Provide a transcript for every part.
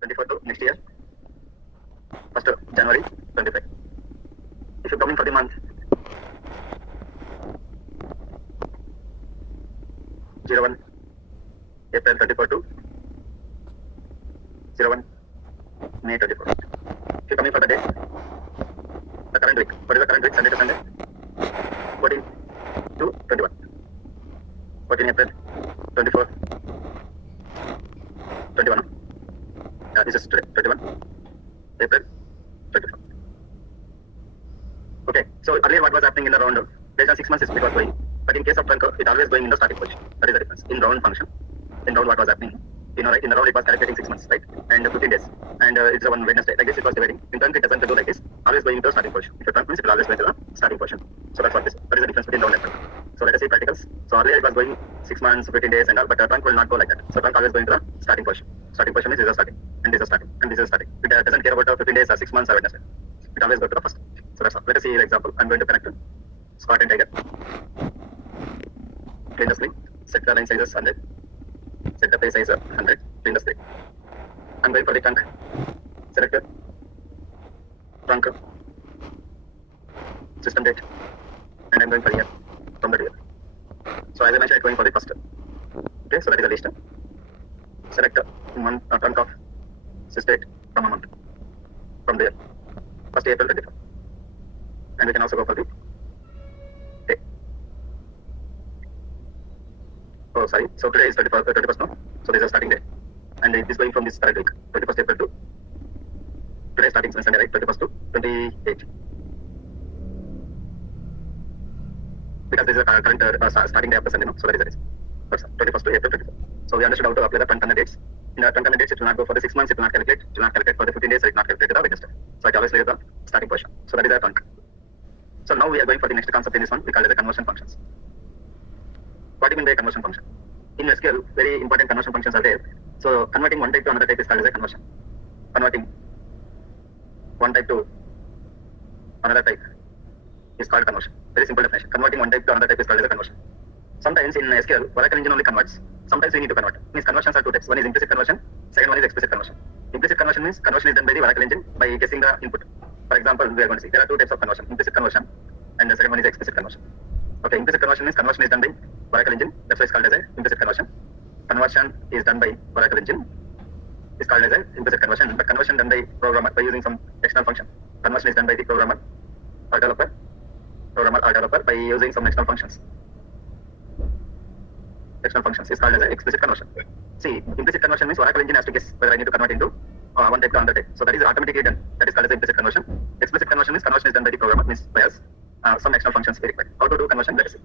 24 to next year, 1st January 25. If you come in for the month, 01 April 24 to 01 May 24. If you come in for the day, the current week. What is the current week? Sunday to Sunday? 14 to 21. 14 April 24. 21. This is today. 21 April 24. Okay. So earlier what was happening in the round, based on 6 months it was going. But in case of trunk, it always going in the starting position. That is the difference. In round function, in round what was happening? You know, right? In the round it was calculating 6 months, right? And 15 days. And it's a one Wednesday. Like this it was dividing. In trunk it doesn't do like this. Always going into the starting position. If your trunk means it will always go into the starting position. So that's what this. That is the difference between round and trunk. So let us see practicals. So earlier it was going 6 months, 15 days and all, but the trunk will not go like that. So trunk always going to the starting position. Starting position is this is starting, and this is starting, and this is starting. It doesn't care about 15 days or 6 months or Wednesday. It always go to the first. So that's all. Let us see the example. I'm going to connect Scott and Tiger. Clean the string. Set the line size as 100. Set the page size as 100. Clean the string. I'm going for the trunk. Select the trunk. System date. And I'm going for year from the year. So as I mentioned, I'm going for the first. Okay, so that is the list. Select one trunk of sys date from a month from there. 1st April 24. And we can also go for the day. Oh, sorry. So today is 31st, no? So this is a starting day. And it is going from this current week, 21st April to today starting Sunday, right? 21st to 28. Because this is a current starting day of the Sunday, no? So that is the reason. That's 21st to April 24. So we understood how to apply the trunk and the dates. In the trunk and the dates, it will not go for the 6 months, it will not calculate. It will not calculate for the 15 days, so it will not calculate the Wednesday. So it always leaves the starting position. So that is the trunk. So now we are going for the next concept in this one. We call it the conversion functions. What do you mean by conversion function? In SQL, very important conversion functions are there. So converting one type to another type is called as a conversion. Converting one type to another type is called conversion. Very simple definition. Converting one type to another type is called as a conversion. Sometimes in SQL, Oracle engine only converts. Sometimes we need to convert. Means conversions are two types. One is implicit conversion. Second one is explicit conversion. Implicit conversion means conversion is done by the Oracle engine by guessing the input. For example, we are going to see there are two types of conversion: implicit conversion, and the second one is explicit conversion. Okay, implicit conversion means conversion is done by Oracle engine. That's why it's called as a implicit conversion. Conversion is done by Oracle engine. It's called as a implicit conversion. But conversion done by programmer by using some external function. Conversion is done by the programmer or developer. Programmer or developer by using some external functions. External functions is called as an explicit conversion. See, implicit conversion means Oracle engine has to guess whether I need to convert into one type to another type. So that is automatically done. That is called as implicit conversion. Explicit conversion is done by the programmer, means by us. Some external functions we require. How to do conversion? Let us see.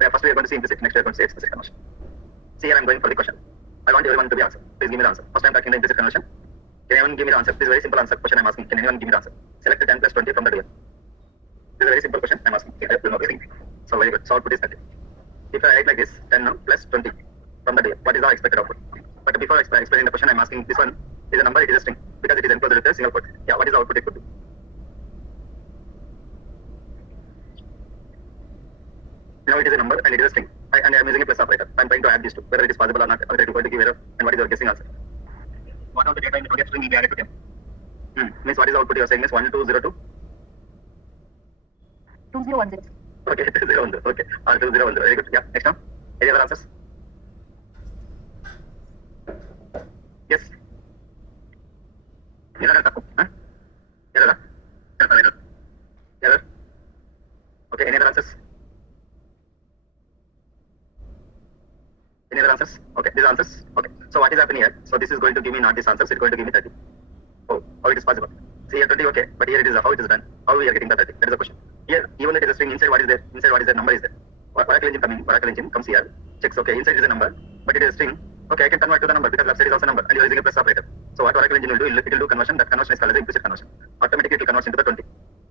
First we are going to see implicit, next we are going to see explicit conversion. See here I am going for the question. I want everyone to be answer. Please give me the answer. First I am talking the implicit conversion. Can anyone give me the answer? This is a very simple answer question I am asking. Can anyone give me the answer? Select 10 plus 20 from the real. This is a very simple question I am asking. I will know this thing. So very good. So output is 30. If I write like this, 10 plus 20 from the day, what is our expected output? But before explaining the question, I am asking this one is a number, it is a string, because it is enclosed with a single quote. Yeah, what is the output it could be? Now it is a number and it is a string. And I am using a plus operator. I am trying to add these two, whether it is possible or not, whether it is going to give error, and what is your guessing answer? What of the data in the target string will be added to 10? Means what is the output you are saying is 1202? 2010. Okay, 2010. Okay, 2010. Very good. Yeah, next one. Any other answers? Yes. Error. Error. Error. Okay, any other answers? Any other answers? Okay, these answers. Okay, so what is happening here? So this is going to give me not this answers, it's going to give me 30. Oh, how it is possible? See here 20, okay, but here it is how it is done. How we are getting the 30? That is the question. Here, even though it is a string, inside what is there? Inside what is there? Number is there. Oracle engine comes here, checks, okay, inside is a number, but it is a string. Okay, I can convert to the number because left side is also a number and you are using a plus operator. So what Oracle engine will do, it will do conversion. That conversion is called as implicit conversion. Automatically it will convert into the 20.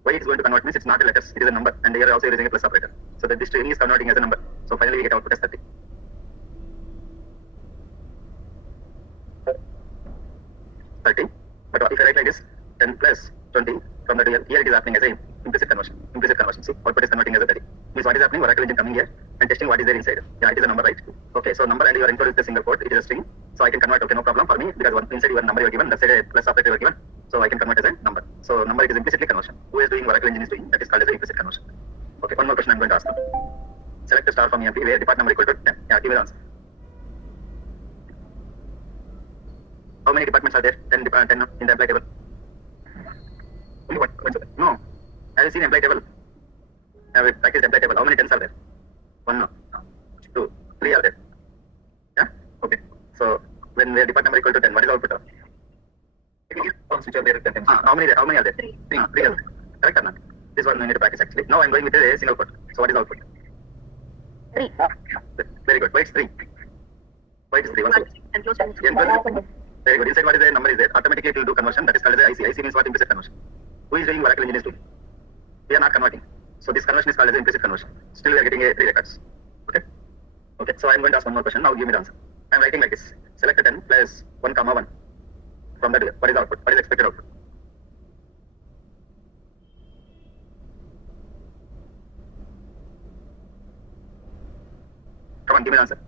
Why it is going to convert means it's not a letters, it is a number, and here also using a plus operator. So that this string is converting as a number. So finally we get output as 30. 30. But if I write like this, 10 plus 20 from the real, here it is happening as a implicit conversion. Implicit conversion. See, output is converting as a 30. Means what is happening? Oracle engine coming here, and testing what is there inside. Yeah, it is a number, right? Okay, so number and you are encoded with a single quote, it is a string. So I can convert, okay, no problem for me, because one inside your number you are given, let's say a plus operator you are given. So I can convert as a number. So number it is implicitly conversion. Who is doing Oracle engine is doing, that is called as a implicit conversion. Okay, one more question I'm going to ask you. Select the star from EMP where depart number equal to 10. Yeah, give me the answer. How many departments are there? 10 in the employee table. Only one. No. Have you seen employee table? Have it practiced employee table? How many 10s are there? 1, no. 2, 3 are there. Yeah? Okay. So when the depart number equal to 10, what is output of? Which are there 10 times. How many are there? 3. 3 are there. Correct or not? This one we need to practice actually. Now I'm going with a single quote. So what is output? 3. Very good. Why it's 3? Why it is 3? One second. And close to Very good. Inside what is the number is there? Automatically it will do conversion. That is called as IC. IC means what? Implicit conversion. Who is doing Oracle engine is doing? We are not converting. So this conversion is called as implicit conversion. Still we are getting a 3 records. Okay. Okay. So I am going to ask one more question. Now give me the answer. I am writing like this. Select a 10 plus 1 comma 1. From that, what is the output? What is the expected output? Come on, give me the answer.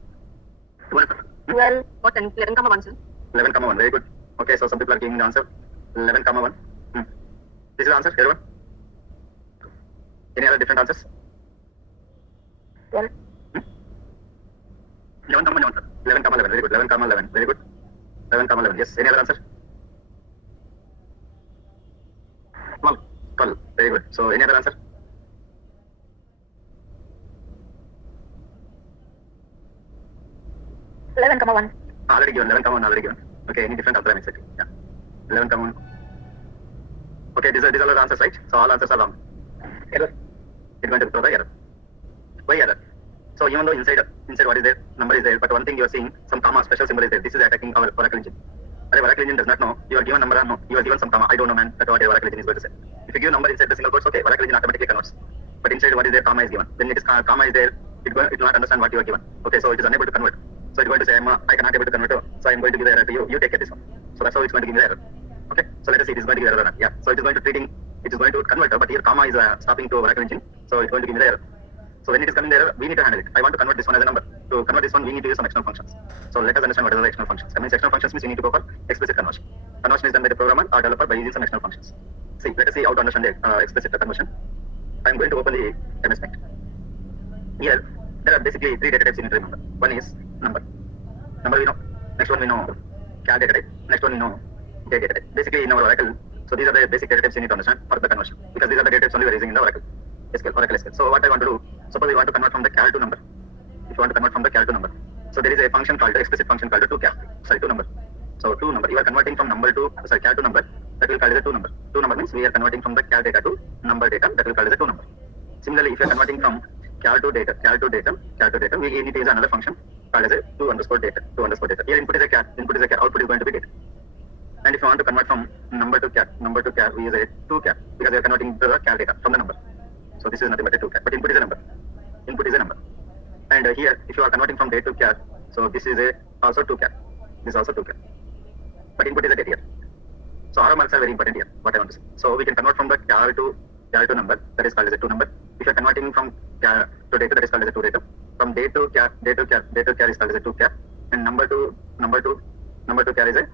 12 or 10, 11 comma 1, sir. 11 comma 1. Very good. Okay, so some people are giving the answer. 11 comma 1. This is the answer, everyone. Any other different answers? 12. 11 comma 11. 11 comma 11. Very good. 11 comma 11. Very good. 11 comma 11. Yes. Any other answer? 12. 12. Very good. So any other answer? Eleven comma 1. Already given. 11 comma 1 already given. Okay. Any different answer I'm expecting? Yeah. 11 comma 1. Okay. These are all the answers, right? So all answers are wrong. Error. It's going to throw the error. Why error? So even though inside what is there, number is there, but one thing you are seeing, some comma, special symbol is there. This is attacking our Oracle engine. But Oracle engine does not know. You are given number or no. You are given some comma. I don't know, man. That's what Oracle engine is going to say. If you give number inside the single quotes, okay, Oracle engine automatically converts. But inside what is there, comma is given. When it is comma is there, it will not understand what you are given. Okay, so it is unable to convert. So it's going to say, I cannot able to convert. So I'm going to give the error to you. You take care of this one. So that's how it's going to give me the error. Okay, so let us see. It is going to give error or not. Yeah. So it is going to it is going to convert, but here comma is stopping to Oracle engine. So it's going to give me the error. So when it is coming there, we need to handle it. I want to convert this one as a number. To convert this one, we need to use some external functions. So let us understand what are the external functions. That means external functions means we need to go for explicit conversion. Conversion is done by the programmer or developer by using some external functions. See, let us see how to understand the explicit conversion. I am going to open the MS Paint. Here, there are basically 3 data types you need to remember. One is number. Number we know. Next one we know char data type. Next one we know data type. Basically in our Oracle, so these are the basic data types you need to understand for the conversion. Because these are the data types only we are using in the Oracle SQL. So what I want to do, suppose we want to convert from the char to number. If you want to convert from the char to number, so there is a function called, explicit function called to number. So to number, you are converting from char to number, that will call as a to number. To number means we are converting from the char data to number data, that will call as a to number. Similarly, if you are converting from char to data, we need to use another function called as a to underscore data. Here input is a char, output is going to be data. And if you want to convert from number to char, we use a to char because we are converting the char data from the number. So this is nothing but a to char, but input is a number. And here, if you are converting from date to char, so this is also to char. This is also to char. But input is a date here. So arrow marks are very important here. What I want to say. So we can convert from the char to number, that is called as a to number. If you are converting from char to data, that is called as a to data. From date to char is called as a to char. And number to char is a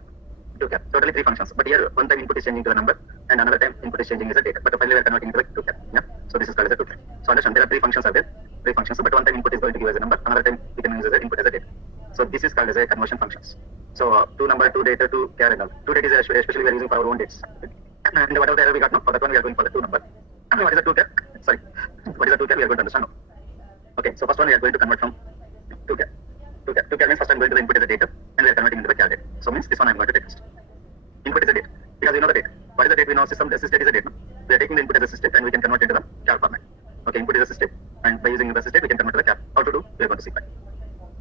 to char. Totally 3 functions. But here one time input is changing to a number, and another time input is changing as a data. But finally we are converting to the to char. Yeah. So this is called as a to char. So understand there are 3 functions are there. 3 functions. But one time input is going to give as a number, another time we can use as a input as a data. So this is called as a conversion functions. So to number, to data, to char and all. To data is especially we are using for our own dates. And whatever the error we got now, for that one we are going for the to number. What is the to char? Sorry. What is the to char? We are going to understand now. Okay. So first one we are going to convert from to char. To char means first I am going to the input as a data, and we are converting into the char data. So means this one I am going to take first. Input is a date, because we know the date. What is the date? We know system assisted is a date. No? We are taking the input as a system and we can convert into the char format. Okay, input is a system, and by using the system we can convert to the char. How to do? We are going to see that.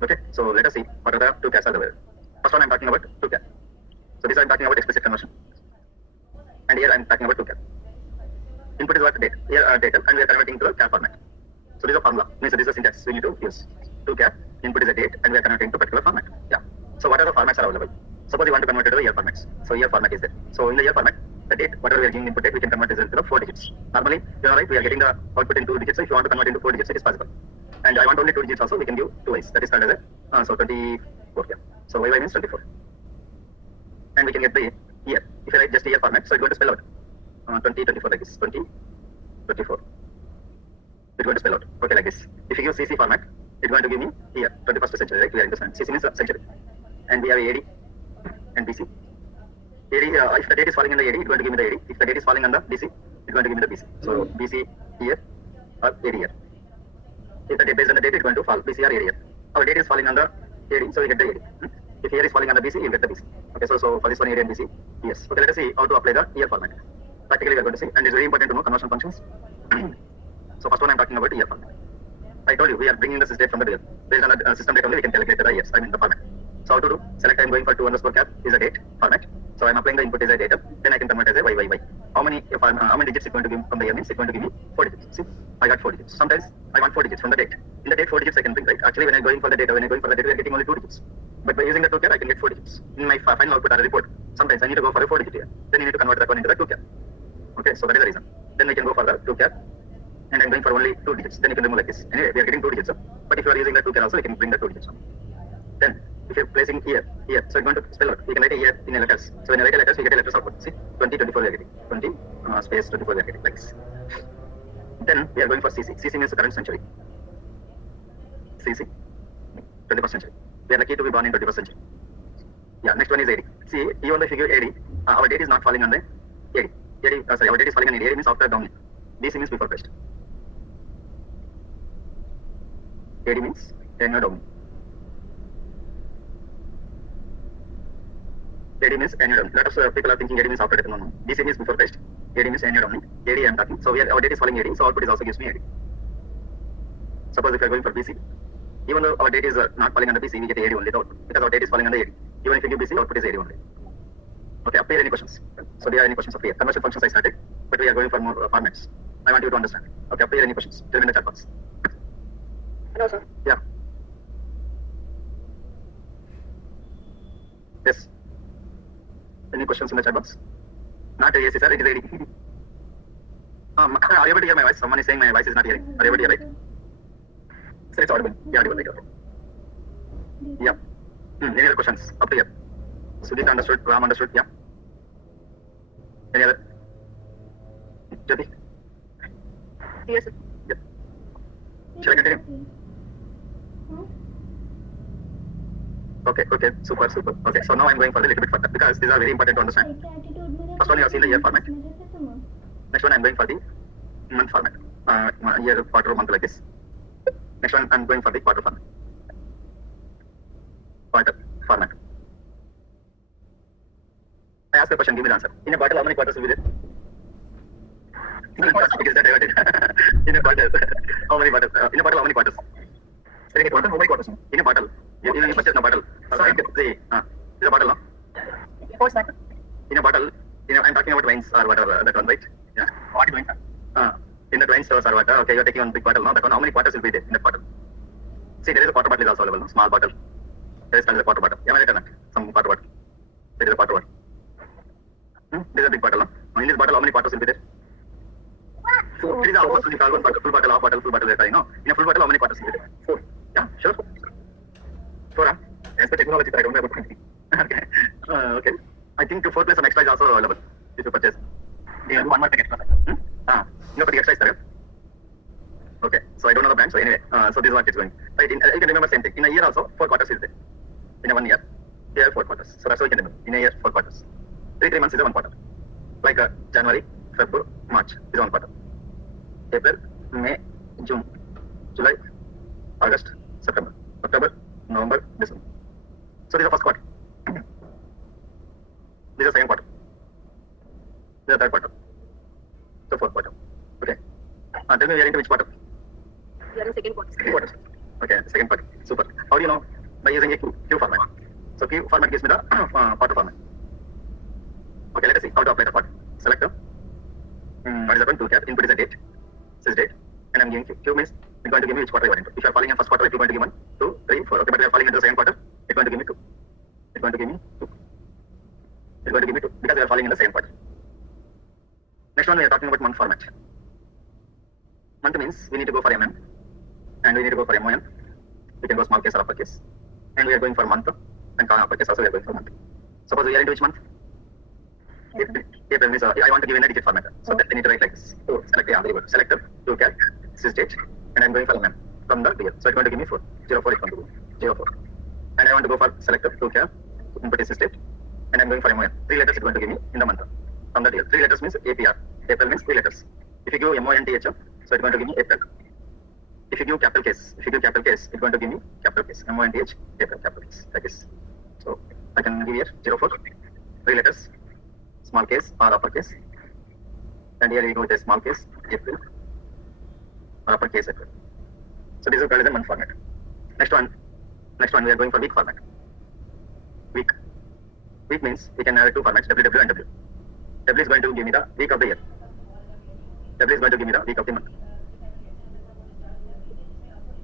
Okay, so let us see what are the 2 chars are there. First one I am talking about 2 char. So this I am talking about explicit conversion, and here I am talking about 2 char. Input is what? Date. Here data, and we are converting to the char format. So this is a formula. Means this is a syntax we need to use. 2 char. Input is a date, and we are converting to particular format. Yeah. So what are the formats are available? Suppose you want to convert it to the year formats. So year format is there. So in the year format, the date, whatever we are giving input date, we can convert it into 4 digits. Normally, you know, right, we are getting the output in 2 digits. So if you want to convert into 4 digits, it is possible. And I want only 2 digits also, we can give 2 ways. That is called as a, so 24, yeah. So YY means 24. And we can get the year. If I write just year format, so it's going to spell out 2024 like this, 2024. It's going to spell out, okay, like this. If you give CC format, it's going to give me year, 21st century, right? We are in the CC means century. And we have AD and BC. AD, if the date is falling on the AD, it's going to give me the AD. If the date is falling on the BC, it's going to give me the BC. So BC year or AD year. If the date based on the date, it's going to fall BC or AD year. Our date is falling on the AD, so we get the AD. If year is falling on the BC, you get the BC. Okay, so for this one AD and BC, yes. Okay, let us see how to apply the year format. Practically we are going to see, and it's very important to know conversion functions. So first one I'm talking about year format. I told you we are bringing the system from the real. Based on the system date only we can calculate the years, I mean the format. So how to do? Select I'm going for 2 underscore cap is a date format. So I'm applying the input as a data, then I can convert as a YYY. How many digits it's going to give from the year means it's going to give me 4 digits. See, I got 4 digits. Sometimes I want 4 digits from the date. In the date 4 digits I can bring, right? Actually when I'm going for the data, we are getting only 2 digits. But by using the 2 cap I can get 4 digits. In my final output or report, sometimes I need to go for a 4 digit here. Then you need to convert that one into the 2 cap. Okay, so that is the reason. Then we can go for the 2 cap. And I'm going for only 2 digits. Then you can remove like this. Anyway, we are getting 2 digits. But if you are using the 2 cap also, we can bring the 2 digits. Then if you're placing here, so I'm going to spell out. We can write a year in letters. So when I write a letters, we get a letters output. See, 2024 we are getting. 20 space 24 we are getting like this. Then we are going for CC. CC means the current century. CC, 21st century. We are lucky to be born in 21st century. Yeah, next one is AD. See, even though if you give AD, our date is not falling on the AD. Our date is falling on AD. AD means after down. BC means before Christ. AD means anno domini. AD means anno domini. A lot of people are thinking AD means after death. No. BC means before Christ. AD means anno domini. AD I am talking. So our date is falling AD. So output is also gives me AD. Suppose if you are going for BC, even though our date is not falling on the BC, we get AD only the output because our date is falling on the AD. Even if you give BC, output is AD only. Okay, up here any questions? So do you have any questions up here? Conversion functions I started, but we are going for more formats. I want you to understand. Okay, up here any questions? Tell me in the chat box. Hello, sir. Yeah. Yes. Any questions in the chat box? Not yes, sir. It is AD. Are you able to hear my voice? Someone is saying my voice is not hearing. Are you able to hear right? So it's audible. Yeah, audible. Right? Yeah. Any other questions? Up to here. Sudhit understood. Ram understood. Yeah. Any other? Jyoti? Yes, sir. Yeah. Shall I continue? Okay, super. Okay, so now I'm going for a little bit further because these are very important to understand. First one you have seen the year format. Next one I'm going for the month format. Year, quarter, month like this. Next one I'm going for the quarter format. Quarter format. I ask a question, give me the answer. In a quarter, how many quarters will be there? It is that diverted. In a quarter, how many quarters? In a bottle, how many quarters? In a bottle, how many quarters? In a bottle. You purchase in a bottle. So I can say, in a bottle, no? What's that? In a bottle, I'm talking about wines or whatever, that one, right? Yeah. What is wine, sir? In the wine stores or what? Okay, you're taking one big bottle, no? That one, how many quarters will be there in that bottle? See, there is a quarter bottle is also available, no? Small bottle. There is called a quarter bottle. Yeah, I that. Some quarter bottle. There is a quarter bottle. There is a big bottle, no? In this bottle, how many quarters will be there? So, it is almost full bottle, half bottle, full bottle, no? In a full bottle, how many quarters will be there? 4. Yeah, sure. 4, huh? As per technology, I don't know about 20. Okay. Okay. I think 4 plus some extra is also available if you purchase. They have one more packet extra. You know, but the extra is there. Okay. So I don't know the brand. So anyway, so this is what it's going. Right. You can remember same thing. In a year also, 4 quarters is there. In a 1 year, there are 4 quarters. So that's how you can remember. In a year, 4 quarters. 3 months is a 1 quarter. Like January, February, March is 1 quarter. April, May, June, July, August, September, October, November, December. So this is the first quarter. This is the second quarter. This is the third quarter. So fourth quarter. Okay. Tell me we are into which quarter? We are in second quarter. Second quarter. Okay, second quarter. Super. How do you know? By using a Q format. So Q format gives me the quarter format. Okay, let us see how to apply the quarter. Select the what is the one? 2 cap. Input is a date. This is date. And I'm giving Q. Q means it's going to give me which quarter you are into. If you are falling in first quarter, it's going to give 1, 2, 3, 4. Okay, but if you are falling into the second quarter, it's going to give me 2. It's going to give me 2. It's going to give me 2 because we are falling in the second quarter. Next one we are talking about month format. Month means we need to go for MM. and we need to go for MON. We can go small case or uppercase. And we are going for month, and uppercase also we are going for month. Suppose we are into which month? April means I want to give in a digit format. So that we need to write like this. So select the variable. Selector, 2 cal, sys date, and I'm going for MM from the DL. So it's going to give me 4. 04 is going to go 04. And I want to go for selector, 2 cal, input is sys date, and I'm going for MON. 3 letters it's going to give me in the month from the DL. 3 letters means APR. April means 3 letters. If you give MONTH, so it's going to give me April. If you give capital case, it's going to give me capital case. MONTH, April, capital case, like this. So I can give here 04, 3 letters, small case or uppercase. And here we go with a small case, April, or uppercase April. So this is called as a month format. Next one we are going for week format. Week means we can have two formats, WW and W. W is going to give me the week of the year. W is going to give me the week of the month.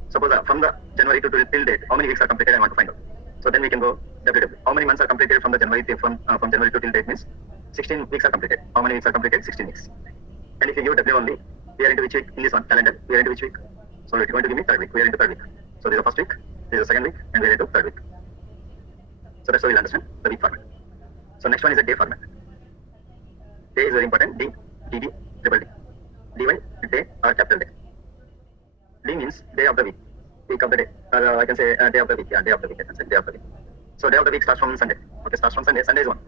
Suppose from the January to till date, how many weeks are completed I want to find out. So then we can go WW. How many months are completed from the January from January to till date means 16 weeks are completed. How many weeks are completed? 16 weeks. And if you give W only, we are into which week in this one calendar? We are into which week? So it's going to give me third week. We are into third week. So this is the first week, this is the second week, and we are into third week. So that's how you'll understand the week format. So next one is a day format. Day is very important. D, DD, triple D. DY, day or capital day. D means day of the week, week of the day. I can say day of the week. Yeah, day of the week. I can say day of the week. So day of the week starts from Sunday. Okay, starts from Sunday. Sunday is one.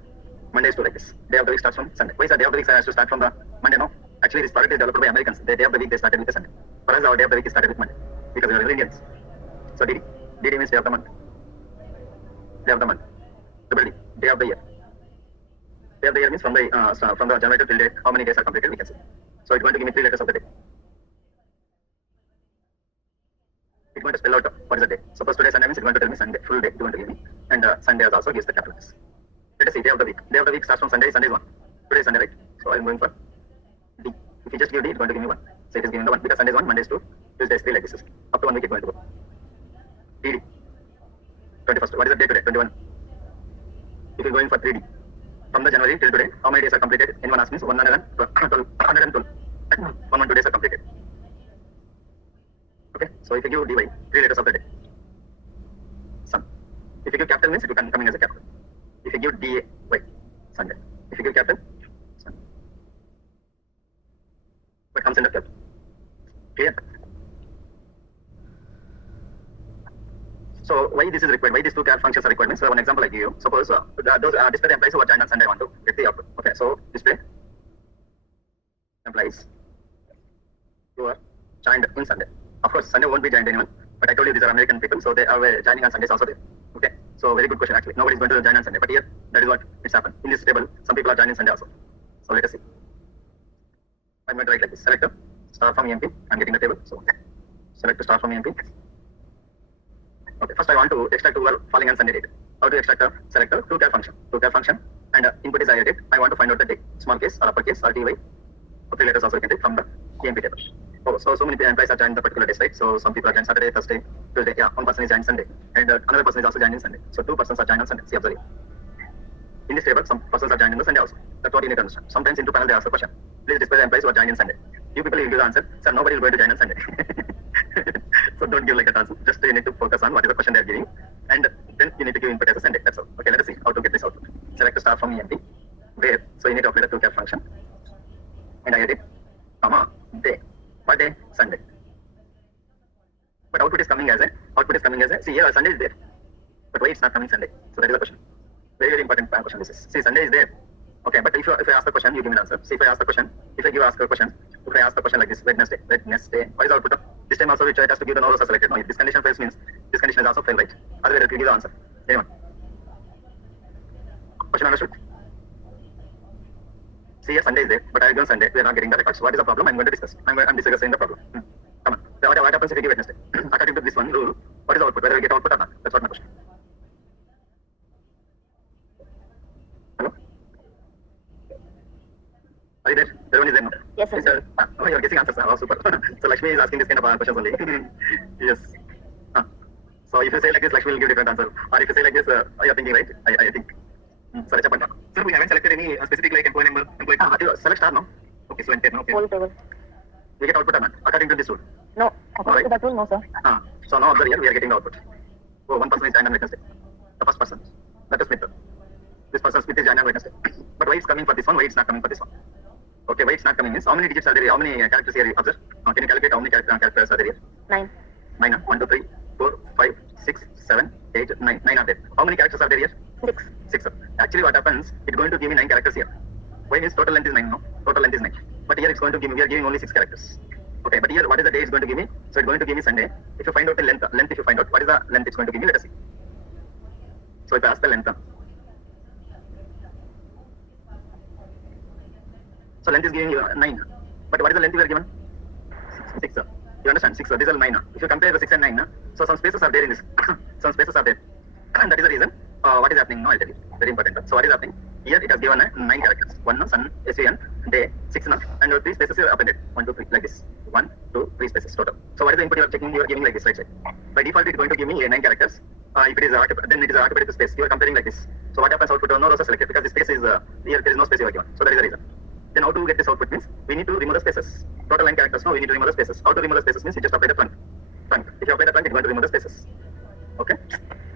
Monday is two, like this. Day of the week starts from Sunday. Why is the day of the week has to start from the Monday? No. Actually, this product is developed by Americans. The day of the week they started with the Sunday. For us, our day of the week is started with Monday because we are Indians. So DD means day of the month. Day of the month. Double D, day of the year. Day of the year means from the January to till date, how many days are completed we can see. So it's going to give me 3 letters of the day. It's going to spell out what is the day. Suppose today Sunday means it's going to tell me Sunday, full day it's going to give me. And Sunday also gives the capital letters. Let us see, day of the week. Day of the week starts from Sunday. Sunday is 1. Today is Sunday, right? So I'm going for D. If you just give D, it's going to give me 1. So it is giving the 1 because Sunday is 1, Monday is 2, Tuesday is 3, like this. Up to 1 week it's going to go. DD. 21st. What is the day today? 21. If you're going for 3D, from the January till today, how many days are completed? Anyone asks me, 112. 112 days are completed. Okay, so if you give DY, 3 letters of the day. Sun. If you give capital means it will come in as a capital. If you give DA, Sunday. If you give capital, Sun. What comes in the capital? Clear? So why this is required? Why these two functions are required? So one example I give you. Suppose those display employees who are joined on Sunday want to get the output. Okay, so display employees who are joined in Sunday. Of course, Sunday won't be joined anyone, but I told you these are American people, so they are joining on Sundays also there. Okay, so very good question actually. Nobody is going to join on Sunday, but here that is what it's happened. In this table, some people are joining Sunday also. So let us see. I'm going to write like this. Selector star from EMP. I'm getting the table. So select star from EMP. Okay, first I want to extract who are falling on Sunday date. How to extract a selector? 2char function. 2char function, and input is IR date. I want to find out the date. Small case or uppercase or TY. Okay, letters also you can take from the EMP table. Oh, so many employees are joined the particular days, right? So some people are joined Saturday, Thursday, Tuesday. Yeah, one person is joined Sunday, and another person is also joined in Sunday. So 2 persons are joined on Sunday. See, observe. In this table, some persons are joined in the Sunday also. That's what you need to understand. Sometimes into panel they ask the question. Please display the employees who are joined in Sunday. You people will give the answer. Sir, nobody will going to join on Sunday. So don't give like that answer. Just you need to focus on what is the question they are giving, and then you need to give input as a Sunday. That's all. Okay, let us see how to get this output. Select the star from EMP. Where? So you need to apply the 2char function, and I edit, day. What day? Sunday. But output is coming as a. See here Sunday is there, but why it's not coming Sunday? So that is the question. Very very important question this is. See, Sunday is there. Okay, but if I ask the question, you give me the answer. See, if I ask the question, if I ask the question like this, Wednesday. What is the output of this time also which it has to give the no rows are selected. No, if this condition fails means this condition is also fail, right? Otherwise it will give the answer. Anyone? Question understood? See, here Sunday is there, but I go on Sunday. We are not getting the records. What is the problem? I'm going to discuss. I'm discussing the problem. Come on. So what happens if you give Wednesday? According to this one rule, what is the output? Whether we get output or not? That's what my question. Hello? Are you there? Everyone is there now? Yes, sir. Oh, you're guessing answers now. Oh, super. So Lakshmi is asking this kind of questions only. Yes. So if you say like this, Lakshmi will give different answer. Or if you say like this, you're thinking right? I think. Sir, we haven't selected any specific like employee number. Select star now. Okay, so enter now. Okay. Whole table. We get output or not? According to this rule. No, According to that rule, no, sir. So now observe here, we are getting the output. Oh, one person is joined on Wednesday. The first person. That is Smith. This person Smith is joined on Wednesday. But why it's coming for this one? Why it's not coming for this one? Okay, why it's not coming means how many digits are there? How many characters here? Observe. Can you calculate how many characters are there here? 9. 9. 1, 2, 3, 4, 5, 6, 7, 8, 9. 9 are there. How many characters are there here? 6. 6. Actually, what happens? It's going to give me 9 characters here. Why means total length is 9? No, total length is 9. But here it's going to give me. We are giving only 6 characters. Okay, but here what is the day it's going to give me? So it's going to give me Sunday. If you find out the length if you find out what is the length it's going to give me, let us see. So if I ask the length, so length is giving you 9. But what is the length we are given? 6. You understand? 6. This is 9. If you compare the 6 and 9, so some spaces are there in this. Some spaces are there. And that is the reason. What is happening now? I'll tell you. Very important. So what is happening? Here it has given 9 characters. 1 sun, sun, day, 6 and 3 spaces are appended. 1, 2, 3 like this. 1, 2, 3 spaces total. So what is the input you are checking? You are giving like this, right side. By default, it is going to give me 9 characters. If it is then it is occupied with space. You are comparing like this. So what happens? Output no rows are selected because the space is here. There is no space you are given. So that is the reason. Then how to get this output means we need to remove the spaces. Total 9 characters. No, we need to remove the spaces. How to remove the spaces means you just apply the trunk. If you apply the trunk, it is going to remove the spaces. Okay.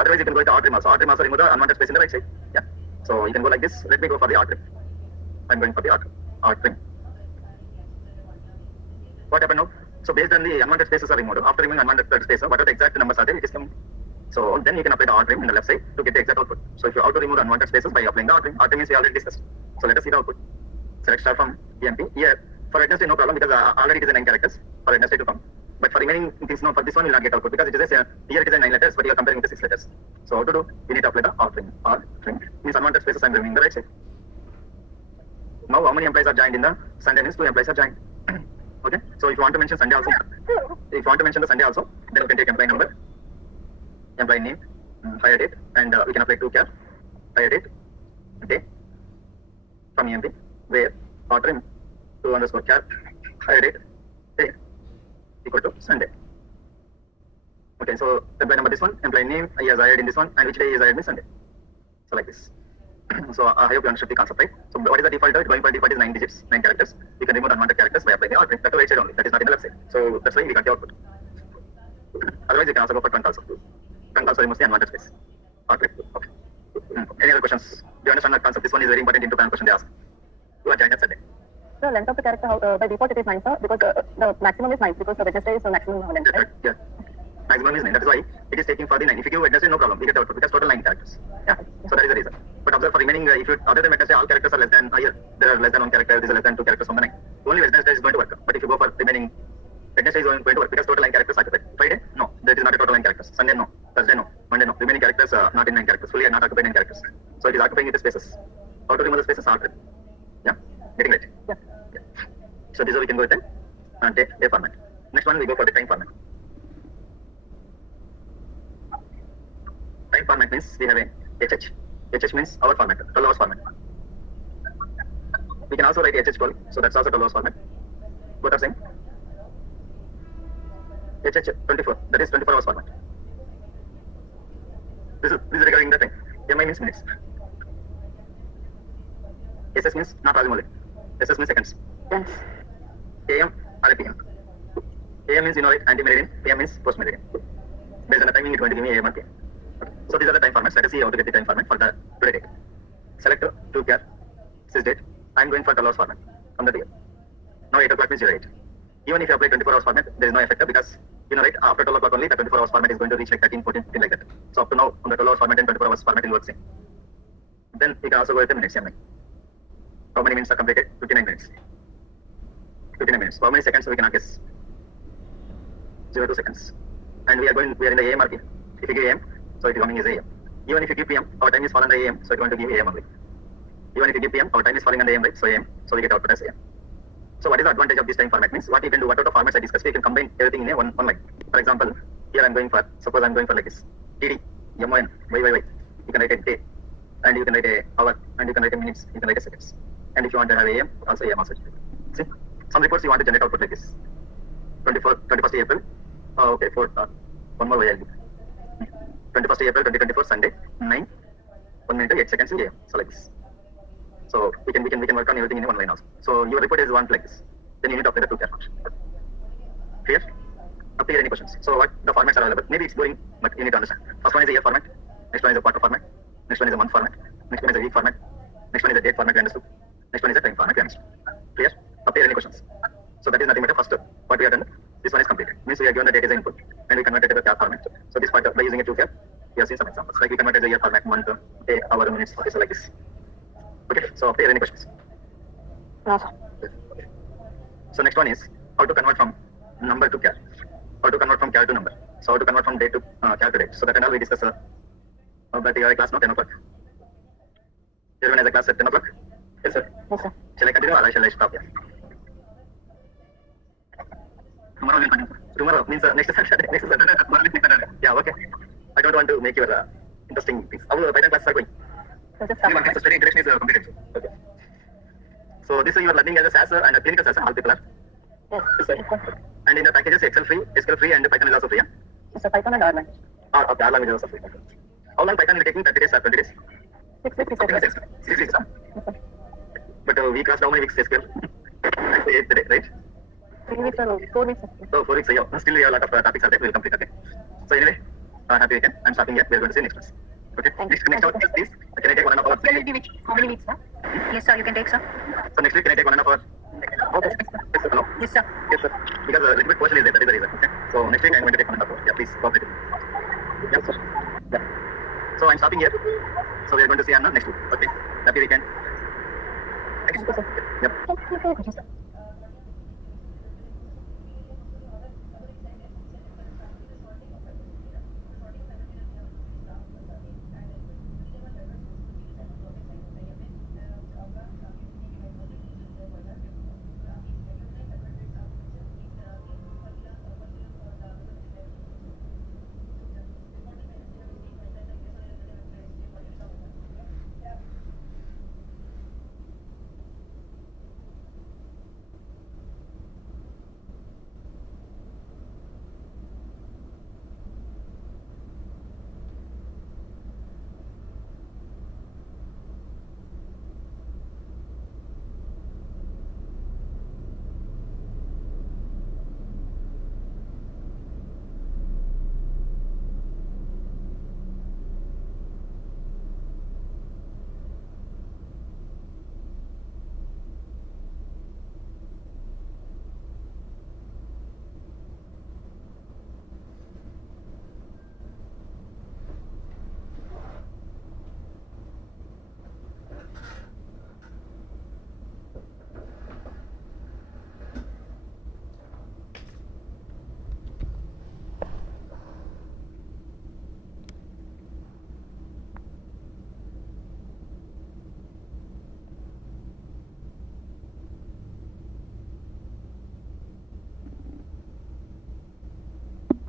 Otherwise, you can go to R trim also. R trim also remove the unwanted space in the right side. Yeah. So you can go like this. Let me go for the R trim. I'm going for the R trim. What happened now? So based on the unwanted spaces are removed. After removing unwanted spaces, what are the exact numbers are there? It is coming. So then you can apply the R trim in the left side to get the exact output. So if you have to remove the unwanted spaces by applying the R trim means we already discussed. So let us see the output. Select star from EMP. Here for Wednesday no problem because already it is a 9 characters for Wednesday to come. But for remaining things, no, for this one will not get output because it is here it is a 9 letters, but you are comparing with the 6 letters. So how to do? You need to apply the R trim. R trim means unwanted spaces I am removing the right side. Now how many employees are joined in the Sunday means 2 employees are joined. Okay. So if you want to mention Sunday also, then you can take employee number, employee name, hire date, and we can apply 2 char, hire date, day from EMP, where R trim 2 underscore char, hire date, day equal to Sunday. Okay, so employee number this one, employee name, he has hired in this one, and which day he has hired means Sunday. So like this. So I hope you understood the concept, right? So what is the default? Going by default is 9 digits, 9 characters. You can remove unwanted characters by applying the R trim. That's the right side only. That is not in the left side. So that's why we got the output. Otherwise, you can also go for trunk also. Trunk also removes the unwanted space. R trim. Okay. Any other questions? Do you understand that concept? This one is very important into plan question they ask. Who are joined at Sunday? So length of the character, by default it is 9, sir, because the maximum is 9, because the Wednesday is the maximum length, right? Yeah. Maximum is 9. That is why it is taking for the 9. If you give Wednesday, no problem. We get the output because total 9 characters. Yeah. So that is the reason. But observe for remaining, if you other than Wednesday, all characters are less than here. There are less than 1 character. There is less than 2 characters from the 9. Only Wednesday is going to work. But if you go for remaining, Wednesday is going to work because total 9 characters occupied. Friday, no. That is not a total 9 characters. Sunday, no. Thursday, no. Monday, no. Remaining characters not in 9 characters. Fully not occupied 9 characters. So it is occupying with the spaces. How to remove the spaces? R trim. Yeah. Getting right. Yeah. So this is how we can go with the day format. Next one we go for the time format. Time format means we have a HH. HH means our format, 12 hours format. We can also write HH12, so that's also 12 hours format. Both are same. HH 24, that is 24 hours format. This is regarding the time. MI means minutes. SS means not Rajamoli. SS means seconds. Yes. AM or PM. AM means anti-meridian, PM means post-meridian. Based on the timing, it's going to give me AM and PM. Okay. So these are the time formats. Let us see how to get the time format for the today date. Select 2 char, sys date. I'm going for 12 hours format from the day. Now 8 o'clock means 08. Even if you apply 24 hours format, there is no effect because after 12 o'clock only the 24 hours format is going to reach like 13, 14, 15 like that. So up to now on the 12 hours format and 24 hours format will work same. Then you can also go with the minutes. How many minutes are completed? 59 minutes. 59 minutes. How many seconds we cannot guess? 0 2 seconds. And we are in the AM or PM. If you give AM, so it is coming as AM. Even if you give PM, our time is falling on the AM, so it is going to give AM only. Even if you give PM, our time is falling on the AM, right? So AM, so we get output as AM. So what is the advantage of this time format means? What you can do, what are the formats I discussed, we can combine everything in one line. For example, here suppose I'm going for like this. TD, MON, YYY. You can write a day, and you can write a hour, and you can write a minutes, you can write a seconds. And if you want to have AM, also AM also. See, some reports you want to generate output like this. 21st April. Okay, one more way I'll do. 21st April 2024 Sunday 9 1 minute 8 seconds in AM. So like this. So we can work on everything in one line also. So your report is one like this. Then you need to apply the 2 char function. Clear? appear any questions. So what the formats are available? Maybe it's boring, but you need to understand. First one is a year format. Next one is a quarter format. Next one is a month format. Next one is a week format. Next one is a date format. We understood. Next one is a time format. We understood. Clear? Appear any questions? So that is nothing but the first step. What we have done. This one is completed. Means we have given the date as input and we converted to the tab format. So this part by using a 2 tab, we have seen some examples. Like we converted the year format, month, day, hour, minutes. Okay, so like this. Okay. So appear any questions? No, sir. So next one is how to convert from number to char. How to convert from char to number. So how to convert from date to char to date. So that and all we discuss. But you have a class now 10 o'clock. Everyone has a class at 10 o'clock. Yes, sir. Yes, sir. Shall I continue or shall I stop here? Tomorrow we'll continue. Tomorrow means next Saturday. Next Saturday. Tomorrow means next Saturday. Yeah, okay. I don't want to make your interesting things. How Python classes are going? So just One start. class study introduction is completed. Okay. So this you are learning as a SAS and a clinical SAS. All people are. Yes. Yes, sir. Yes, sir. And in the packages, Excel free, SQL free, and Python is also free. Yeah? Yes, sir. Python and R language. Or language is also free. Okay. How long Python will be taking? 30 days or 20 days? 6 weeks, Okay, sir. 6 weeks. Huh? Yes, sir. But we crossed how many weeks SQL? Actually 8th day, right? 3 weeks or 4 weeks, sir. So 4 weeks. Yeah. Still we have a lot of topics are there. We'll complete. Okay. So anyway, happy weekend. I'm stopping here. We're going to see next class. Okay. Thank you. Next one, please. Can I take 1.5 hours? Will be which? How many weeks, sir? Yes, sir. You can take, sir. So next week, can I take 1.5 hours? Okay. Yes, sir. Hello? Yes, sir. Yes, sir. Because a little bit portion is there. That is the reason. Okay. So next week, I'm going to take 1.5 hours. Yeah, please cooperate. Yes, sir. Yeah. So I'm stopping here. So we are going to see Anna next week. Okay. Happy weekend. Thank you. Thank you, sir. Yep. Thank you for your questions, sir.